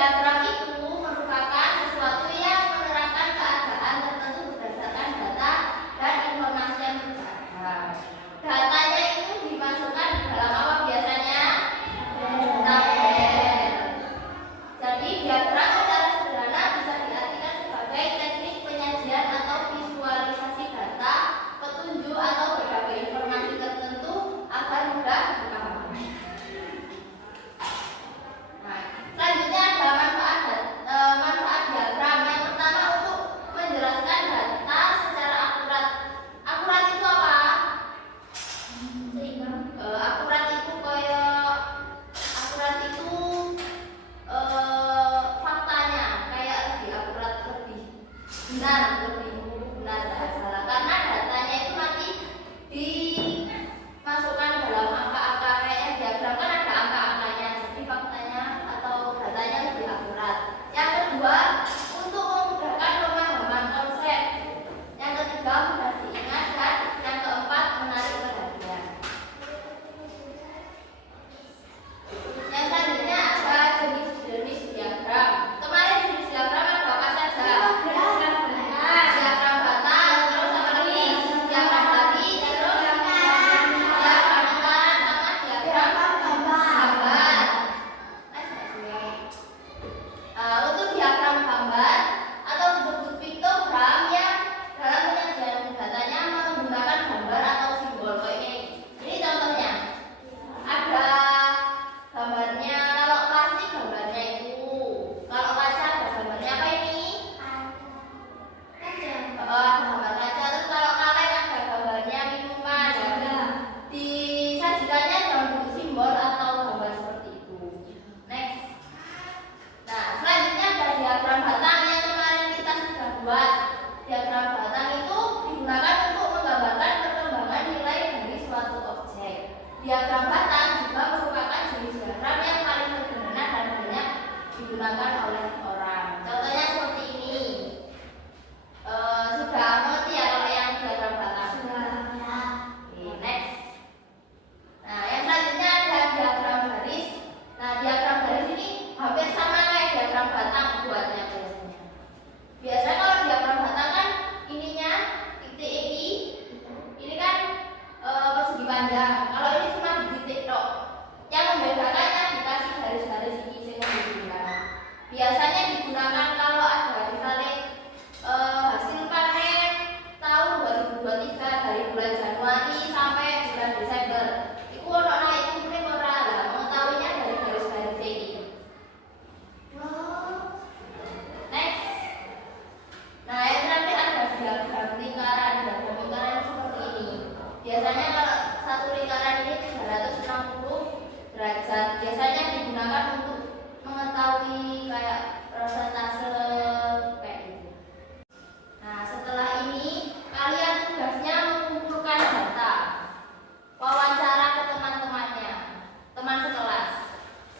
Diagram itu merupakan sesuatu yang menerangkan keadaan tertentu berdasarkan data dan informasi yang terdapat. Datanya itu dimasukkan di dalam apa biasanya? Tabel. Jadi diagram secara sederhana bisa diartikan sebagai teknik penyajian atau visualisasi data, petunjuk atau berbagai informasi tertentu agar mudah dipahami. Nah, selanjutnya ada manfaat diagram. Yang pertama untuk menjelaskan data secara akurat. Akurat itu apa? Akurat itu faktanya kayak lebih akurat, lebih benar, tidak salah. Karena datanya itu nanti dimasukkan dalam angka-angka kayak diagram kan ada angka-angkanya, jadi faktanya atau datanya lebih akurat. Yang kedua, untuk memudahkan pemahaman konsep. Yang ketiga, mudah diingat, dan yang keempat, menarik perhatian. Yang selanjutnya ada jenis-jenis diagram. Kemarin jenis diagram ada apa saja? Diagram batang, terus apa lagi? Diagram garis, terus diagram lingkaran, sama diagram gambar. Untuk diagram gambar atau disebut piktogram yang dalam penyajian datanya menggunakan gambar atau simbol kayak ini. Ini contohnya. Ada gambarnya, kalau plastik gambarnya itu, kalau kaca ada gambarnya apa ini? Ada gambar kaca. Terus kalau kaleng ada gambarnya minuman. Disajikannya dalam bentuk simbol atau gambar seperti itu. Next. Nah, selanjutnya ada diagram batang yang kemarin kita sudah buat. Diagram batang itu digunakan untuk menggambarkan perkembangan nilai dari suatu objek. Diagram batang juga merupakan jenis diagram yang paling sederhana dan banyak digunakan oleh orang. Contohnya seperti ini. Sudah mengerti ya kalau yang diagram batang? Oke, next. Nah, yang selanjutnya ada diagram garis. Nah, diagram garis ini hampir sama kayak diagram batang buatnya biasanya. Biasanya kalau diagram batang kan ininya titik ini kan persegi panjang. Kalau ini cuma di titik tok. Yang membedakannya dikasih garis-garis ini sehingga digunakan. Biasanya digunakan kalau ada misalnya hasil panen tahun 2023 dari bulan Januari sampai bulan Desember. Itu ono naik turune ora lah, mengetahuinya dari garis-garis ini. Next. Nah, yang terakhir ada diagram lingkaran. Diagram lingkaran seperti ini. Biasanya kalau satu lingkaran ini 360 derajat. Biasanya digunakan untuk mengetahui kayak persentase kayak gitu. Nah, setelah ini kalian tugasnya mengumpulkan data. Wawancara ke teman-temannya, teman sekelas.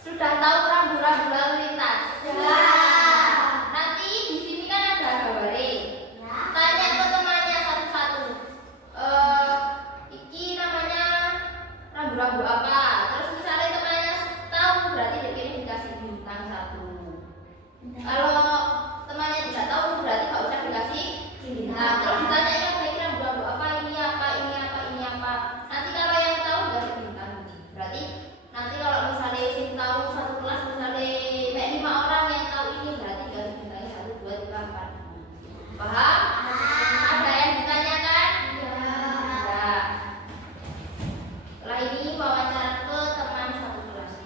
Sudah tahu rambu-rambu lalu lintas? Ya. Nanti di sini kan ada gambarnya. Tanya ke temannya satu-satu. Iki namanya rambu-rambu apa? Terus misalnya temannya tahu, berarti dia dikasih bintang 1. Kalau temannya tidak tahu, berarti nggak usah dikasih bintang. Terus ditanya kira-kira rambu-rambu apa, ini apa, ini apa, ini apa. Nanti kalau yang tahu dikasih bintang. Berarti nanti kalau misalnya sing tahu satu kelas misalnya 5 orang yang tahu ini, berarti dikasih bintangnya 1, 2, 3, 4. Paham? Ada yang ditanyakan? Ya. Setelah ini wawancara ke teman satu kelas.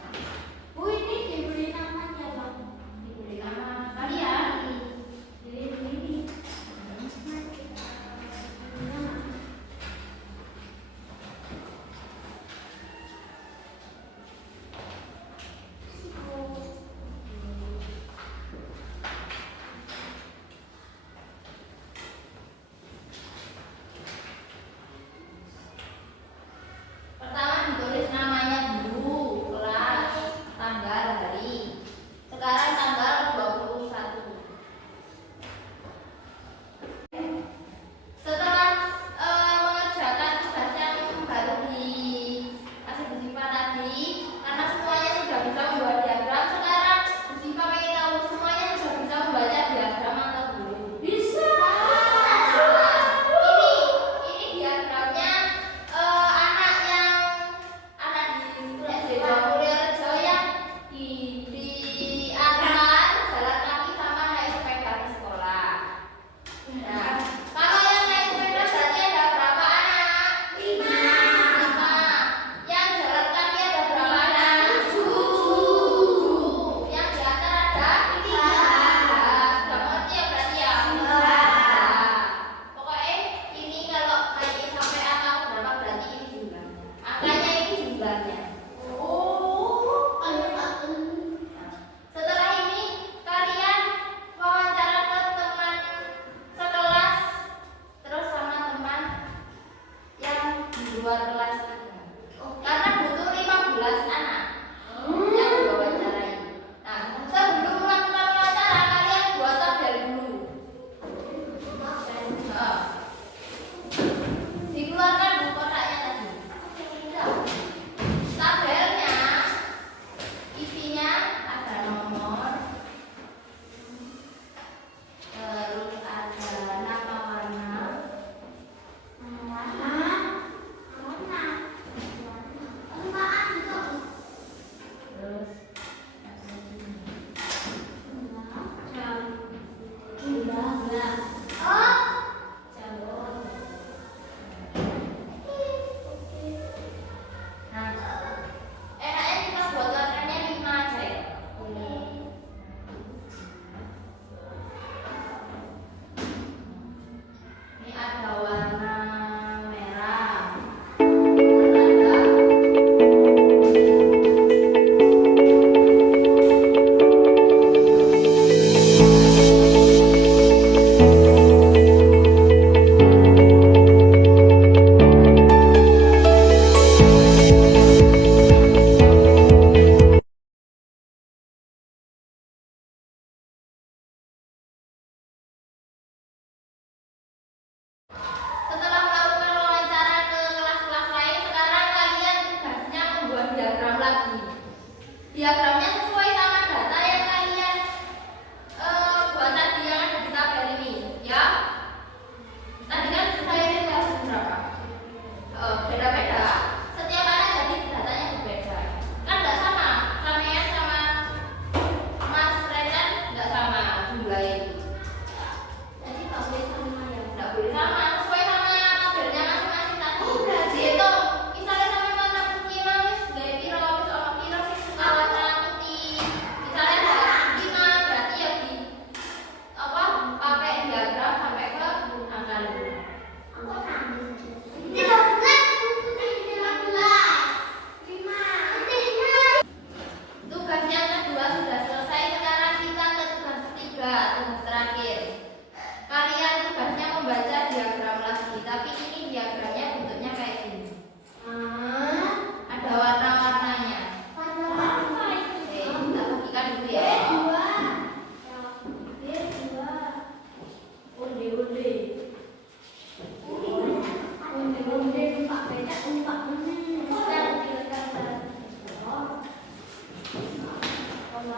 Bu, ini diberi namanya, Bang. Diberi nama kalian.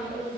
Nah,